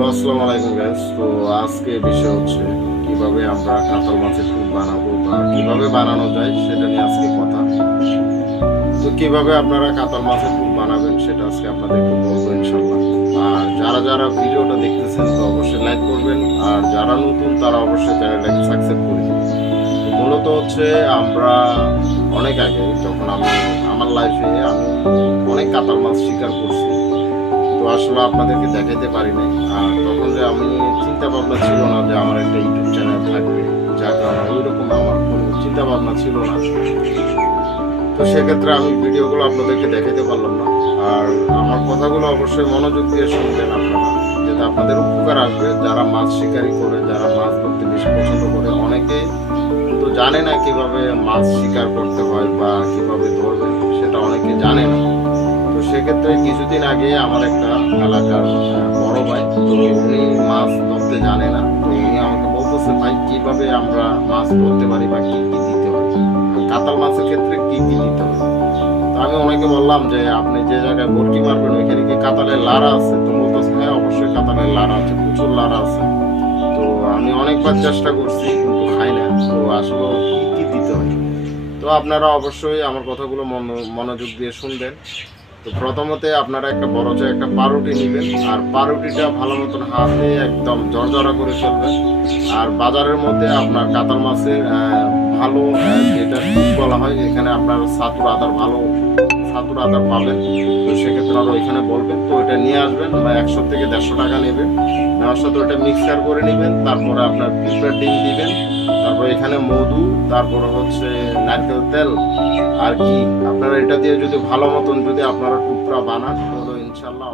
Hello, আসসালামু আলাইকুম guys. তো আজকে বিষয় হচ্ছে কিভাবে আমরা কাতল মাছের টুপ বানাবো বা কিভাবে বানানো যায় সেটা নিয়ে আজকে কথা। তো কিভাবে আপনারা কাতল মাছের টুপ বানাবেন সেটা আজকে আপনাদেরকে বলবো ইনশাল্লাহ। আর যারা যারা ভিডিওটা দেখতেছেন তো অবশ্যই লাইক করবেন, আর যারা নতুন তারা অবশ্যই চ্যানেলটাকে সাবস্ক্রাইব করে দিবেন। তো মূলত হচ্ছে আমরা অনেক আগে যখন আমার লাইফে আমি অনেক কাতল মাছ শিকার করছি, তো আসলে আপনাদেরকে দেখাইতে পারি নাই। আর তখন যে আমি চিন্তা ভাবনা ছিল না যে আমার একটা ইউটিউব চ্যানেল থাকবে, যার কারণে ওই রকম আমার কোনো চিন্তা ভাবনা ছিল না। তো সেক্ষেত্রে আমি ভিডিওগুলো আপনাদেরকে দেখাইতে পারলাম না। আর আমার কথাগুলো অবশ্যই মনোযোগ দিয়ে শুনবেন আপনারা, যাতে আপনাদের উপকার আসবে। যারা মাছ শিকারি করে, যারা মাছ ধরতে বেশি পছন্দ করে, অনেকে তো জানে না কিভাবে মাছ শিকার করতে হয় বা কিভাবে ধরবেন, সেটা অনেকে জানে না। তো সেক্ষেত্রে কিছুদিন আগে আমার একটা এলাকার বড় ভাই, তো উনি মাছ ধরতে জানে না, তো উনি আমাকে বলতেছে, ভাই কিভাবে আমরা মাছ ধরতে পারি বা কি কি দিতে হয়, কাতাল মাছের ক্ষেত্রে কি কি দিতে হয়। তো আমি ওনাকে বললাম যে আপনি যে জায়গায় বরকি মারবেন ওইখানে কি কাতালের লারা আছে? তো বলতেছে হ্যাঁ অবশ্যই কাতালের লারা আছে, প্রচুর লারা আছে। তো আমি অনেকবার চেষ্টা করছি কিন্তু খাই না। তো আসলে কি কি দিতে হয়, তো আপনারা অবশ্যই আমার কথাগুলো মনোযোগ দিয়ে শুনবেন। তো প্রথমতে আপনারা একটা বড় চাই একটা পাউরুটি নেবেন, আর পাউরুটিটা ভালো মতন হাতে একদম জর্জরা করে ফেলবেন। আর বাজারের মধ্যে আপনার কাতাল মাছের ভালো যেটা টুপ বলা হয়, এখানে আপনার ছাতুর আদার ভালো ছাতুর আদার পাবেন। তো সেক্ষেত্রে আরও ওইখানে বলবেন, তো ওইটা নিয়ে আসবেন বা 100 থেকে 150 টাকা নেবেন। নেওয়ার সাথে ওইটা মিক্সার করে নেবেন। তারপরে আপনার পিঁপড়ার ডিম দিবেন, তারপর এখানে মধু, তারপরে হচ্ছে নারকেল তেল। আর কি আপনারা এটা দিয়ে যদি ভালো মতন যদি আপনারা টুকরা বানান, তাহলে ইনশাল্লাহ